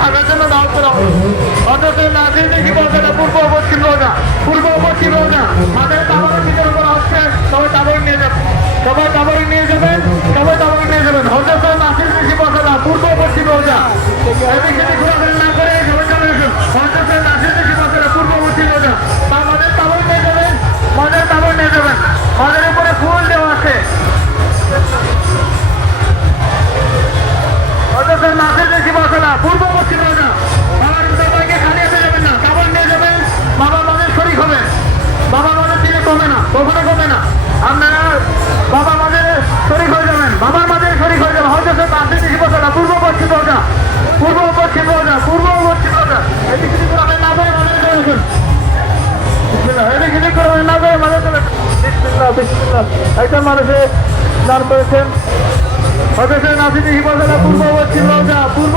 থাকার জন্য দাওয়াত করা হলো। অথচ নাজির দেখি বলছেন পূর্ব ও পশ্চিম রোজা, পূর্ব ও পশ্চিম রোজা মাদের তাবরক বিতরণ করা হচ্ছে। সবাই তাবরক নিয়ে যাবেন, সবাই তাবরক নিয়ে যাবেন, সবাই তাবরক নিয়ে যাবেন। অথচ নাজির দেখি বলছেন পূর্ব ও পশ্চিম রোজা এদিকে ঘোরাফেরা না করে সবাই চলে আসুন। অথচ নাজির দেখি বলছেন পূর্ব ও পশ্চিম রোজা তা মাদের তাবরক নিয়ে যাবেন, মাদের তাবরক নিয়ে যাবেন। মাদের উপরে ফুল দেওয়া আছে। অথচ নাচের বেশি মশলা পূর্ব পশ্চিম রাজা বাবার সবাইকে খালি হাতে যাবেন না, কাপড় নিয়ে যাবেন। বাবা মাদের শরীর হবে, বাবা মাদের দিকে কমে না, কখনো কমে না। আপনারা বাবা মাদের শরীর হয়ে যাবেন, বাবার মাদের শরীর হয়ে যাবেন। হয়তো নাচের বেশি মশলা পূর্ব পশ্চিম রাজা, পূর্ব পশ্চিম রাজা, পূর্ব পশ্চিম রাজা। এদিকে আপনি না করে মাদের চলে আসুন। এদিকে করে না করে মাদের চলে আসুন। বিসমিল্লাহ বিসমিল্লাহ। একজন মানুষে স্নান করেছেন। অথচ নাসির হিফাজলা পূর্ব পশ্চিম রোজা, পূর্ব